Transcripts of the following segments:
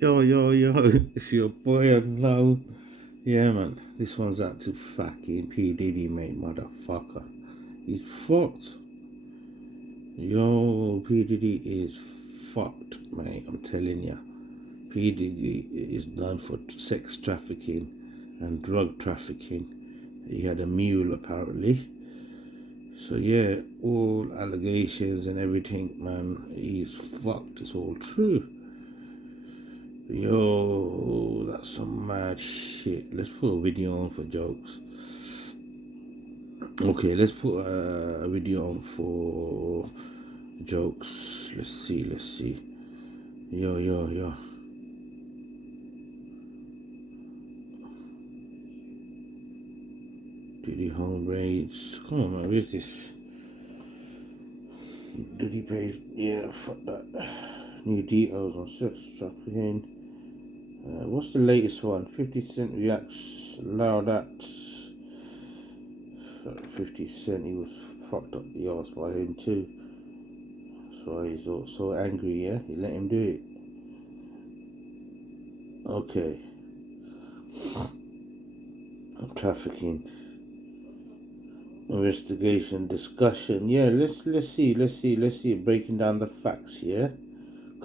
Yo, it's your boy Low. Yeah, man, this one's out to fucking P. Diddy, mate, motherfucker. He's fucked. Yo, P. Diddy is fucked, mate, I'm telling ya. P. Diddy is done for sex trafficking and drug trafficking. He had a mule, apparently. So, yeah, all allegations and everything, man, he's fucked. It's all true. Yo, that's some mad shit. Let's put a video on for jokes. Okay, let's put a video on for jokes. Let's see. Yo. Diddy home raids. Come on, man. Where's this? Diddy page. Yeah, fuck that. New details on sex trafficking. What's the latest one? 50 Cent reacts loud at 50 Cent. He was fucked up the arse by him too. So he's so angry, yeah? He let him do it. Okay. Trafficking. Investigation discussion. Yeah, let's see. Breaking down the facts here.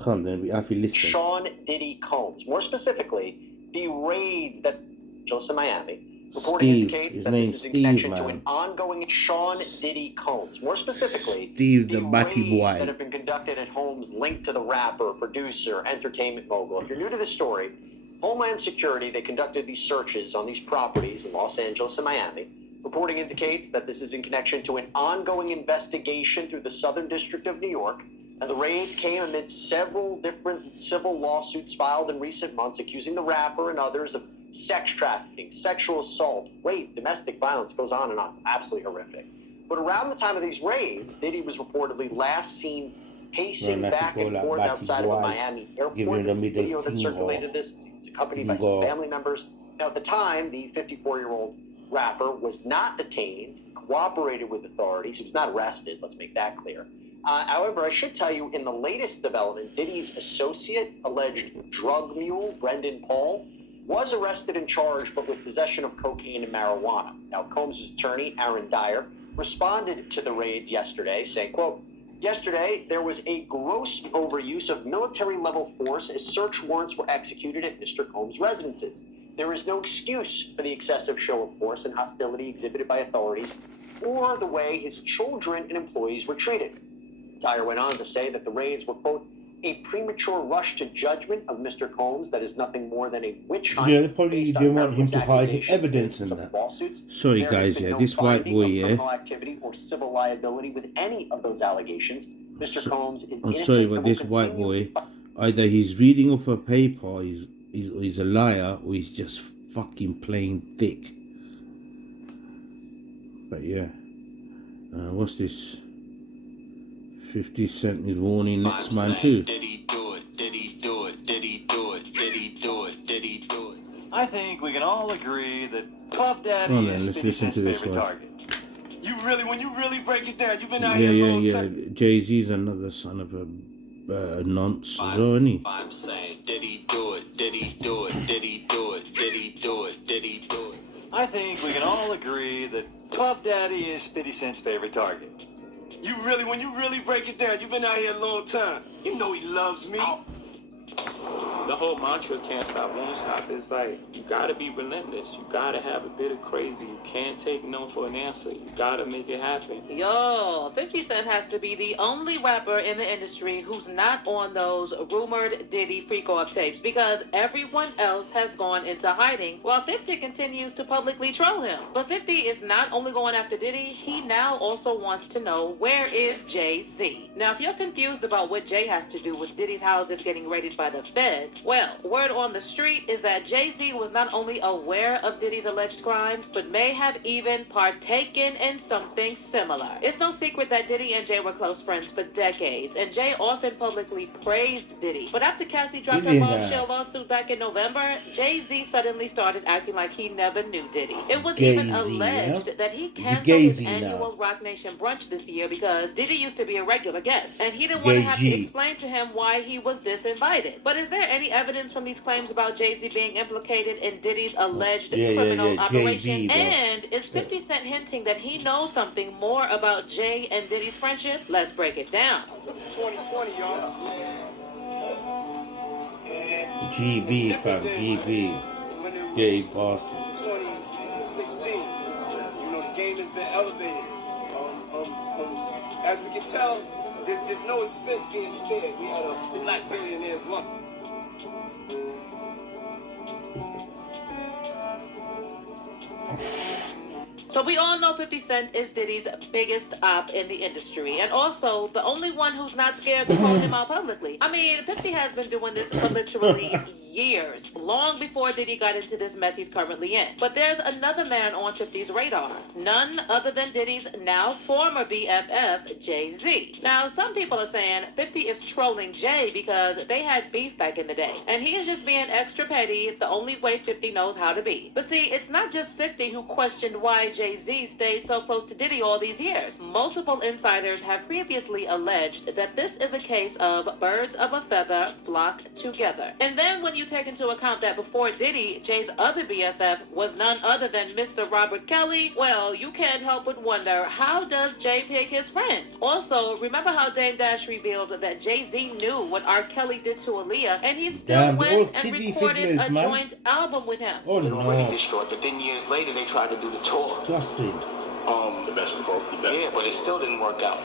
Come then, we have to listen. Sean Diddy Combs. More specifically, the raids that just in Miami. Reporting indicates that this is in connection to an ongoing Sean Diddy Combs. More specifically, Steve, the Batty Boy, that have been conducted at homes linked to the rapper, producer, entertainment mogul. If you're new to the story, Homeland Security, they conducted these searches on these properties in Los Angeles and Miami. Reporting indicates that this is in connection to an ongoing investigation through the Southern District of New York. And the raids came amid several different civil lawsuits filed in recent months accusing the rapper and others of sex trafficking, sexual assault, rape, domestic violence. It goes on and on. It's absolutely horrific. But around the time of these raids, Diddy was reportedly last seen pacing back and forth outside of a Miami airport. There's a video that circulated this. He was accompanied by some family members. Now, at the time, the 54-year-old rapper was not detained, cooperated with authorities. He was not arrested. Let's make that clear. However, I should tell you, in the latest development, Diddy's associate, alleged drug mule, Brendan Paul, was arrested and charged, but with possession of cocaine and marijuana. Now, Combs' attorney, Aaron Dyer, responded to the raids yesterday, saying, quote, "Yesterday, there was a gross overuse of military-level force as search warrants were executed at Mr. Combs' residences. There is no excuse for the excessive show of force and hostility exhibited by authorities or the way his children and employees were treated." Dyer went on to say that the raids were, quote, "a premature rush to judgment of Mr. Combs that is nothing more than a witch hunt." Yeah, they probably didn't want him to hide evidence in that. Lawsuits. Sorry, guys, yeah, this white boy, yeah. Criminal activity or civil liability with any of those allegations. Mr. Combs is innocent. I'm sorry, but this white boy, either he's reading off a paper, he's a liar, or he's just fucking plain thick. But yeah, what's this? 50 Cent is warning next man too. Did he do it? Did he do it? Did he do it? Did he do it? Did he do it? I think we can all agree that Puff Daddy is 50 Cent's favorite target. You really, when you really break it down, you've been out here a long time. Jay-Z's another son of a nonce as well, isn't he? I'm saying, did he do it? Did he do it? Did he do it? Did he do it? Did he do it? I think we can all agree that Puff Daddy is 50 Cent's favorite target. You really, when you really break it down, you've been out here a long time. You know he loves me. The whole mantra, can't stop, won't stop, is like, you gotta be relentless. You gotta have a bit of crazy. You can't take no for an answer. You gotta make it happen. Yo, 50 Cent has to be the only rapper in the industry who's not on those rumored Diddy freak-off tapes, because everyone else has gone into hiding while 50 continues to publicly troll him. But 50 is not only going after Diddy, he now also wants to know, where is Jay-Z? Now, if you're confused about what Jay has to do with Diddy's houses getting raided by the feds, well, word on the street is that Jay-Z was not only aware of Diddy's alleged crimes, but may have even partaken in something similar. It's no secret that Diddy and Jay were close friends for decades, and Jay often publicly praised Diddy. But after Cassie dropped her bombshell lawsuit back in November, Jay-Z suddenly started acting like he never knew Diddy. It was even alleged that he canceled his annual Rock Nation brunch this year because Diddy used to be a regular guest, and he didn't want to have to explain to him why he was disinvited. But is there any evidence from these claims about Jay-Z being implicated in Diddy's alleged Yeah, criminal yeah. operation? JB, bro. And is 50 Cent hinting that he knows something more about Jay and Diddy's friendship? Let's break it down. 2020, y'all. GB, fam. GB. Gay boss. 2016. You know, the game has been elevated. As we can tell, there's no expense being spared. We had a black billionaire's lunch. So we all know 50 Cent is Diddy's biggest op in the industry, and also the only one who's not scared to call him out publicly. I mean, 50 has been doing this for literally years, long before Diddy got into this mess he's currently in. But there's another man on 50's radar, none other than Diddy's now former BFF, Jay-Z. Now, some people are saying 50 is trolling Jay because they had beef back in the day, and he is just being extra petty the only way 50 knows how to be. But see, it's not just 50 who questioned why Jay-Z stayed so close to Diddy all these years. Multiple insiders have previously alleged that this is a case of birds of a feather flock together. And then when you take into account that before Diddy, Jay's other BFF was none other than Mr. Robert Kelly, well, you can't help but wonder, how does Jay pick his friends? Also, remember how Dame Dash revealed that Jay-Z knew what R. Kelly did to Aaliyah, and he still went and recorded a joint album with him. Oh They were already no. destroyed, but then years later they tried to do the tour. Disgusting. The best of both. Yeah, but it still didn't work out.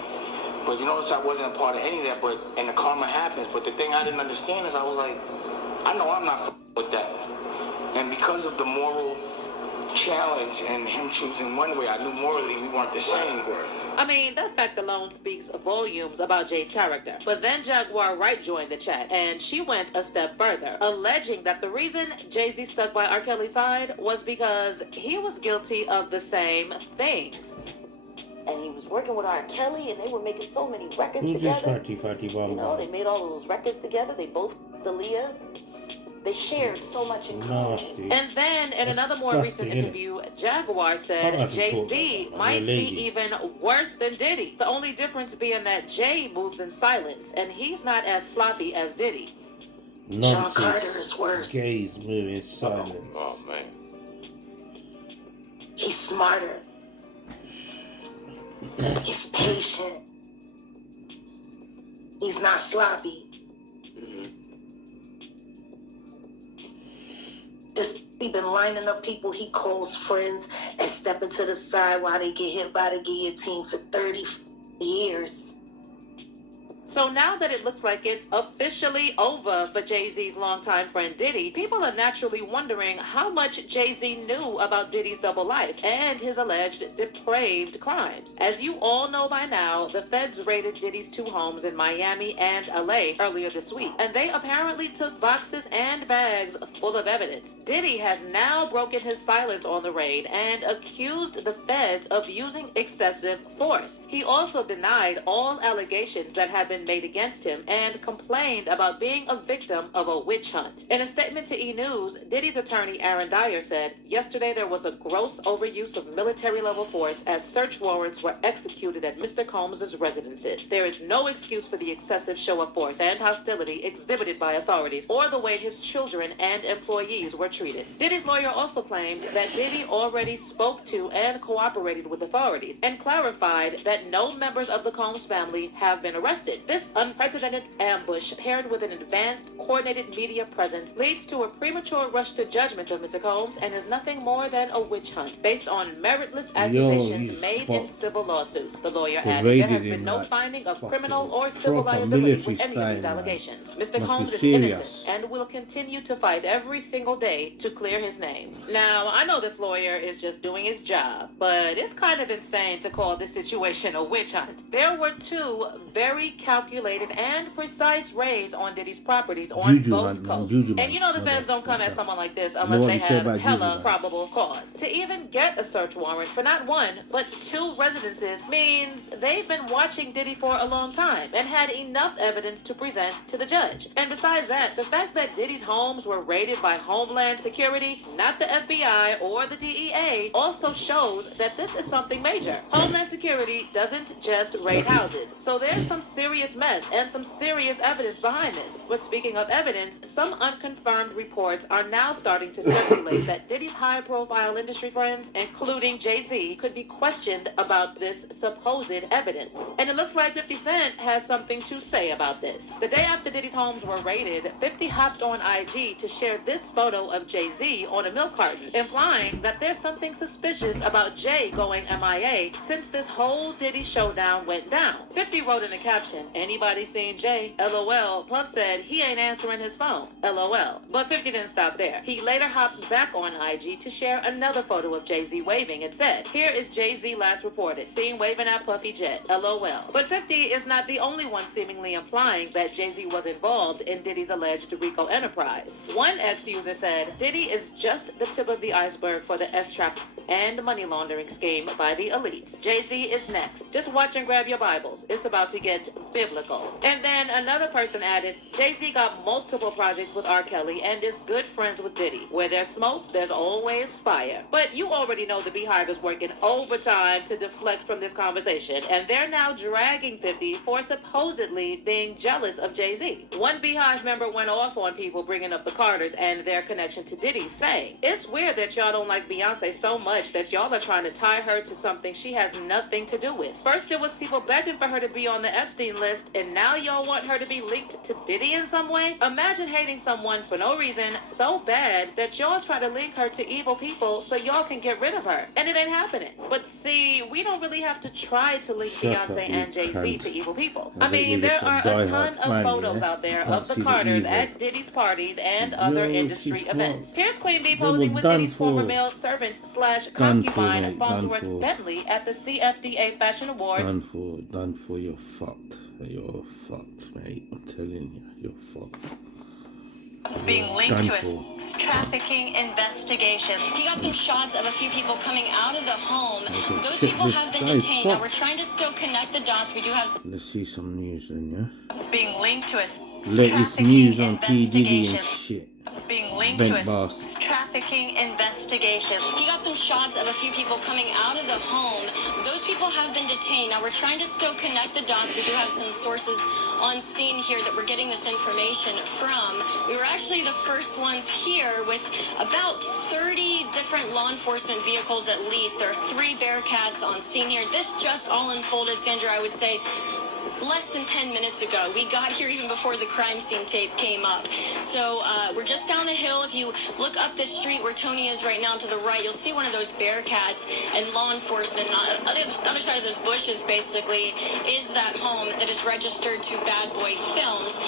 But you notice I wasn't a part of any of that, and the karma happens. But the thing I didn't understand is I was like, I know I'm not with that. And because of the moral challenge and him choosing one way, I knew morally we weren't the same. I mean, that fact alone speaks volumes about Jay's character. But then Jaguar Wright joined the chat, and she went a step further, alleging that the reason Jay-Z stuck by R. Kelly's side was because he was guilty of the same things. And he was working with R. Kelly, and they were making so many records Who's this together. fatty You know, they made all of those records together. They both Aaliyah. They shared so much in common. Nasty. And then, in another more recent Disgusting, innit? interview, Jaguar said Jay-Z might be even worse than Diddy. The only difference being that Jay moves in silence, and he's not as sloppy as Diddy. Sean Carter is worse. Gays moving silent. Oh man. He's smarter. He's patient. He's not sloppy. Just he been lining up people he calls friends and stepping to the side while they get hit by the guillotine for 30 years. So now that it looks like it's officially over for Jay-Z's longtime friend Diddy, people are naturally wondering how much Jay-Z knew about Diddy's double life and his alleged depraved crimes. As you all know by now, the feds raided Diddy's two homes in Miami and LA earlier this week, and they apparently took boxes and bags full of evidence. Diddy has now broken his silence on the raid and accused the feds of using excessive force. He also denied all allegations that had been made against him and complained about being a victim of a witch hunt. In a statement to E! News, Diddy's attorney Aaron Dyer said, "Yesterday there was a gross overuse of military-level force as search warrants were executed at Mr. Combs' residences. There is no excuse for the excessive show of force and hostility exhibited by authorities or the way his children and employees were treated." Diddy's lawyer also claimed that Diddy already spoke to and cooperated with authorities and clarified that no members of the Combs family have been arrested. This unprecedented ambush, paired with an advanced, coordinated media presence, leads to a premature rush to judgment of Mr. Combs and is nothing more than a witch hunt based on meritless accusations made in civil lawsuits. The lawyer added there has been no finding of criminal or civil liability with any of these allegations. Mr. Combs is innocent and will continue to fight every single day to clear his name. Now, I know this lawyer is just doing his job, but it's kind of insane to call this situation a witch hunt. There were two very calculated and precise raids on Diddy's properties on both coasts. And you know the feds don't come at someone like this unless they have hella probable cause. To even get a search warrant for not one, but two residences means they've been watching Diddy for a long time and had enough evidence to present to the judge. And besides that, the fact that Diddy's homes were raided by Homeland Security, not the FBI or the DEA, also shows that this is something major. Homeland Security doesn't just raid houses, so there's some serious serious mess and some serious evidence behind this. But speaking of evidence, some unconfirmed reports are now starting to circulate that Diddy's high-profile industry friends, including Jay-Z, could be questioned about this supposed evidence. And it looks like 50 Cent has something to say about this. The day after Diddy's homes were raided, 50 hopped on IG to share this photo of Jay-Z on a milk carton, implying that there's something suspicious about Jay going MIA since this whole Diddy showdown went down. 50 wrote in the caption, "Anybody seen Jay? LOL. Puff said he ain't answering his phone. LOL." But 50 didn't stop there. He later hopped back on IG to share another photo of Jay-Z waving and said, "Here is Jay-Z last reported, seen waving at Puffy Jet. LOL." But 50 is not the only one seemingly implying that Jay-Z was involved in Diddy's alleged RICO enterprise. One ex-user said, "Diddy is just the tip of the iceberg for the S-trap and money laundering scheme by the elites. Jay-Z is next. Just watch and grab your Bibles. It's about to get biblical." And then another person added, "Jay-Z got multiple projects with R. Kelly and is good friends with Diddy. Where there's smoke, there's always fire." But you already know the Beehive is working overtime to deflect from this conversation, and they're now dragging 50 for supposedly being jealous of Jay-Z. One Beehive member went off on people bringing up the Carters and their connection to Diddy, saying, "It's weird that y'all don't like Beyonce so much that y'all are trying to tie her to something she has nothing to do with. First it was people begging for her to be on the Epstein list, and now y'all want her to be linked to Diddy in some way? Imagine hating someone for no reason so bad that y'all try to link her to evil people so y'all can get rid of her. And it ain't happening." But see, we don't really have to try to link Beyonce and Jay-Z to evil people. I mean, there are a ton of photos out there of the Carters at Diddy's parties and other industry events. Here's Queen Bee posing with Diddy's former male servants / concubine Farnsworth Bentley at the CFDA Fashion Awards. Done for, you're fucked. You're fucked, mate. I'm telling you, you're fucked. Being linked to a sex trafficking investigation. He got some shots of a few people coming out of the home. Those people have been detained. Now we're trying to still connect the dots. We do have. Let's see some news then, yeah? Being linked to a latest news on P. Diddy and shit. Being linked to a trafficking investigation. He got some shots of a few people coming out of the home. Those people have been detained. Now we're trying to still connect the dots. We do have some sources on scene here that we're getting this information from. We were actually the first ones here with about 30 different law enforcement vehicles at least. There are 3 Bearcats on scene here. This just all unfolded, Sandra, I would say, less than 10 minutes ago. We got here even before the crime scene tape came up. So we're just down the hill. If you look up the street where Tony is right now to the right, you'll see one of those Bearcats and law enforcement. On the other side of those bushes, basically, is that home that is registered to Bad Boy Films.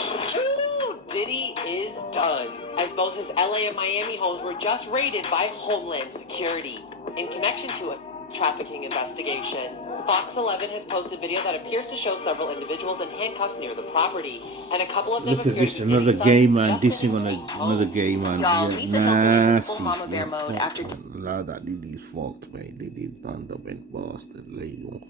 Diddy is done, as both his LA and Miami homes were just raided by Homeland Security in connection to a trafficking investigation. Fox 11 has posted video that appears to show several individuals in handcuffs near the property, and a couple of them Look at appear this, to be another Diddy's gay sons, man Justin dissing on and Tate another Holmes. gay man. Y'all, Yeah, Lisa Hilton is in full nasty. mama bear mode after. That Diddy's fucked, mate. Diddy's done, the bent bastard. There you go.